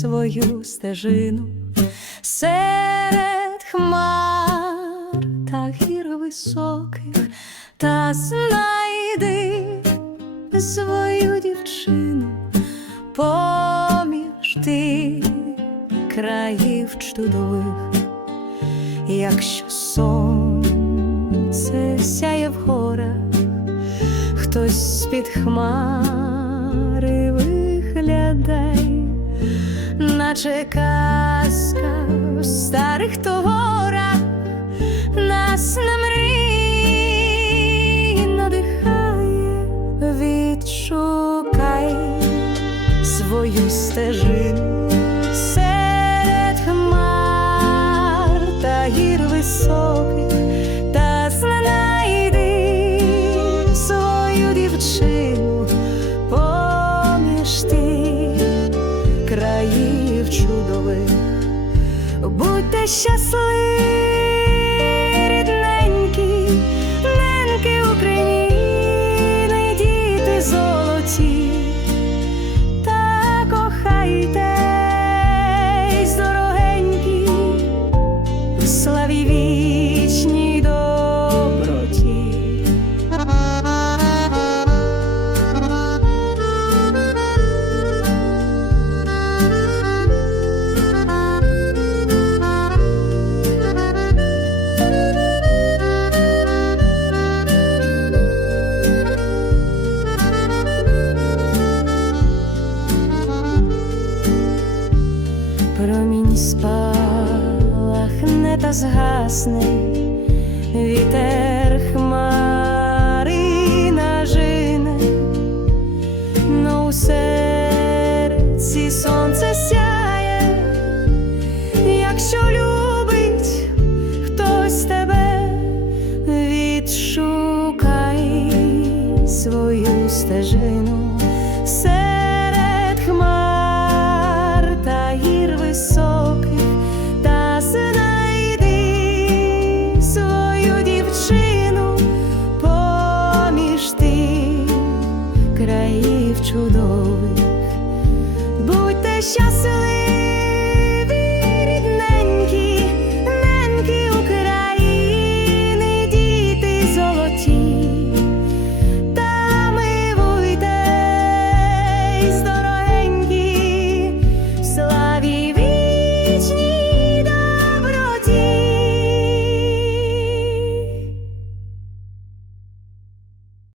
свою стежину. Серед хмар та гір високих, та знайди свою дівчину поміж тих країв чудових, якщо сонце сяє в горах, хтось з-під хмари наче казка в старих творах, нас на мрії надихає, відшукай свою стежину чудових. Будьте щасливі, промінь спалахне та згасне вітер хмари нажине, но у серці сонце сяє, якщо любить хтось тебе, відшукай свою стежину. країв чудових, будьте щасливі.